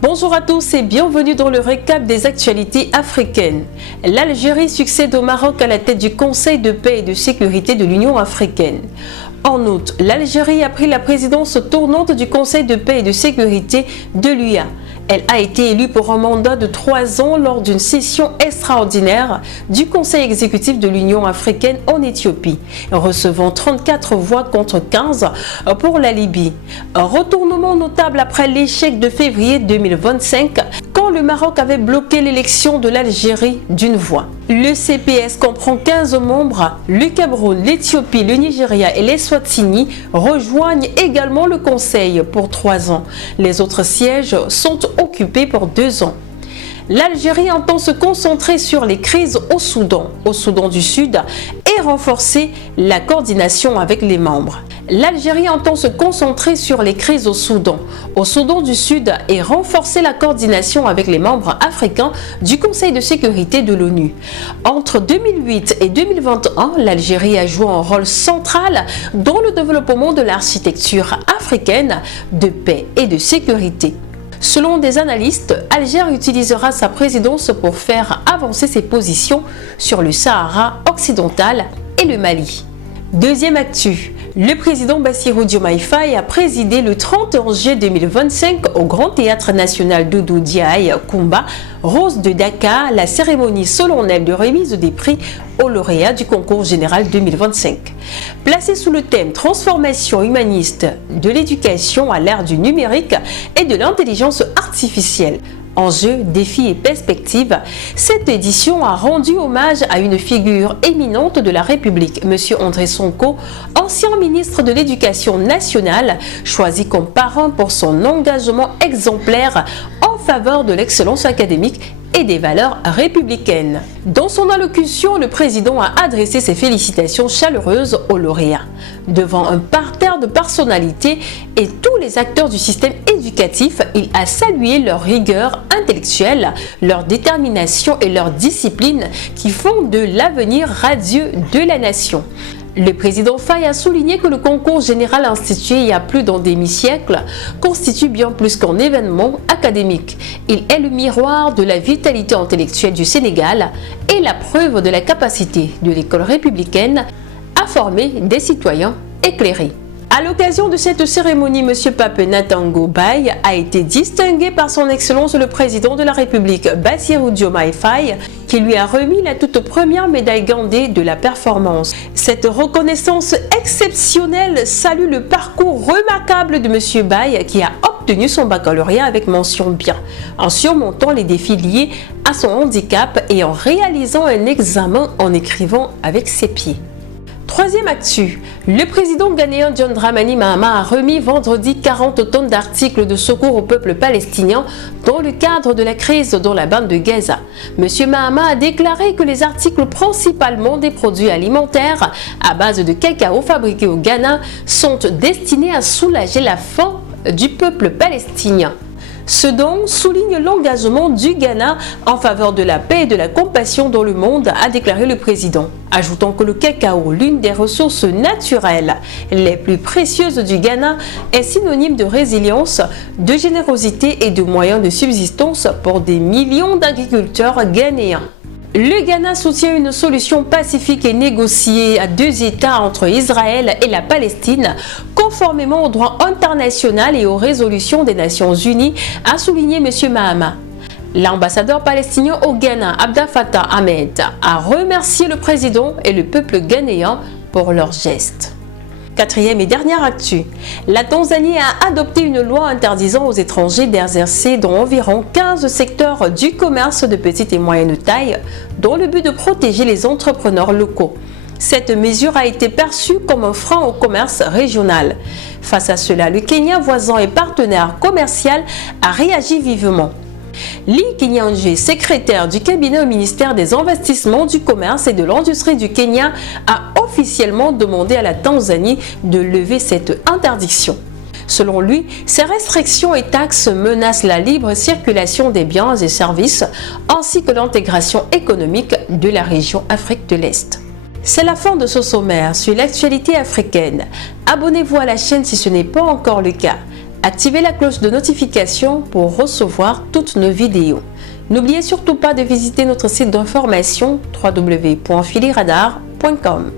Bonjour à tous et bienvenue dans le récap des actualités africaines. L'Algérie succède au Maroc à la tête du Conseil de paix et de sécurité de l'Union africaine. En août, l'Algérie a pris la présidence tournante du Conseil de paix et de sécurité de l'UA. Elle a été élue pour un mandat de 3 ans lors d'une session extraordinaire du Conseil exécutif de l'Union africaine en Éthiopie, recevant 34 voix contre 15 pour la Libye. Un retournement notable après l'échec de février 2025, quand le Maroc avait bloqué l'élection de l'Algérie d'une voix. Le CPS comprend 15 membres. Le Cameroun, l'Éthiopie, le Nigeria et l'Eswatini rejoignent également le Conseil pour 3 ans. Les autres sièges sont occupés pour 2 ans. L'Algérie entend se concentrer sur les crises au Soudan du Sud et renforcer la coordination avec les membres. L'Algérie entend se concentrer sur les crises au Soudan du Sud et renforcer la coordination avec les membres africains du Conseil de sécurité de l'ONU. Entre 2008 et 2021, l'Algérie a joué un rôle central dans le développement de l'architecture africaine de paix et de sécurité. Selon des analystes, Alger utilisera sa présidence pour faire avancer ses positions sur le Sahara occidental et le Mali. Deuxième actu, le président Bassirou Diomaye Faye a présidé le 31 juillet 2025 au Grand Théâtre National Doudou Diaye Koumba, Rose de Dakar, la cérémonie solennelle de remise des prix aux lauréats du concours général 2025. Placé sous le thème Transformation humaniste de l'éducation à l'ère du numérique et de l'intelligence artificielle, enjeux, défis et perspectives, cette édition a rendu hommage à une figure éminente de la République, M. André Sonko, ancien ministre de l'Éducation nationale, choisi comme parrain pour son engagement exemplaire en faveur de l'excellence académique et des valeurs républicaines. Dans son allocution, le président a adressé ses félicitations chaleureuses aux lauréats. Devant un parterre de personnalités et tous les acteurs du système éducatif, il a salué leur rigueur intellectuelle, leur détermination et leur discipline qui font de l'avenir radieux de la nation. Le président Faye a souligné que le concours général institué il y a plus d'un demi-siècle constitue bien plus qu'un événement académique. Il est le miroir de la vitalité intellectuelle du Sénégal et la preuve de la capacité de l'école républicaine à former des citoyens éclairés. À l'occasion de cette cérémonie, M. Pape Natango Baye a été distingué par son Excellence le Président de la République, Bassirou Diomaye Faye, qui lui a remis la toute première médaille Gandé de la performance. Cette reconnaissance exceptionnelle salue le parcours remarquable de M. Baye qui a obtenu son baccalauréat avec mention bien, en surmontant les défis liés à son handicap et en réalisant un examen en écrivant avec ses pieds. Troisième actu, le président ghanéen John Dramani Mahama a remis vendredi 40 tonnes d'articles de secours au peuple palestinien dans le cadre de la crise dans la bande de Gaza. M. Mahama a déclaré que les articles, principalement des produits alimentaires à base de cacao fabriqués au Ghana, sont destinés à soulager la faim du peuple palestinien. Ce don souligne l'engagement du Ghana en faveur de la paix et de la compassion dans le monde, a déclaré le président, ajoutant que le cacao, l'une des ressources naturelles les plus précieuses du Ghana, est synonyme de résilience, de générosité et de moyens de subsistance pour des millions d'agriculteurs ghanéens. Le Ghana soutient une solution pacifique et négociée à 2 États entre Israël et la Palestine, conformément au droit international et aux résolutions des Nations Unies, a souligné M. Mahama. L'ambassadeur palestinien au Ghana, Abdel Fattah Ahmed, a remercié le président et le peuple ghanéen pour leurs gestes. Quatrième et dernière actu, la Tanzanie a adopté une loi interdisant aux étrangers d'exercer dans environ 15 secteurs du commerce de petite et moyenne taille, dans le but de protéger les entrepreneurs locaux. Cette mesure a été perçue comme un frein au commerce régional. Face à cela, le Kenya, voisin et partenaire commercial, a réagi vivement. Lee Kinyanjé, secrétaire du cabinet au ministère des Investissements, du Commerce et de l'Industrie du Kenya, a officiellement demandé à la Tanzanie de lever cette interdiction. Selon lui, ces restrictions et taxes menacent la libre circulation des biens et services ainsi que l'intégration économique de la région Afrique de l'Est. C'est la fin de ce sommaire sur l'actualité africaine. Abonnez-vous à la chaîne si ce n'est pas encore le cas. Activez la cloche de notification pour recevoir toutes nos vidéos. N'oubliez surtout pas de visiter notre site d'information www.filiradar.com.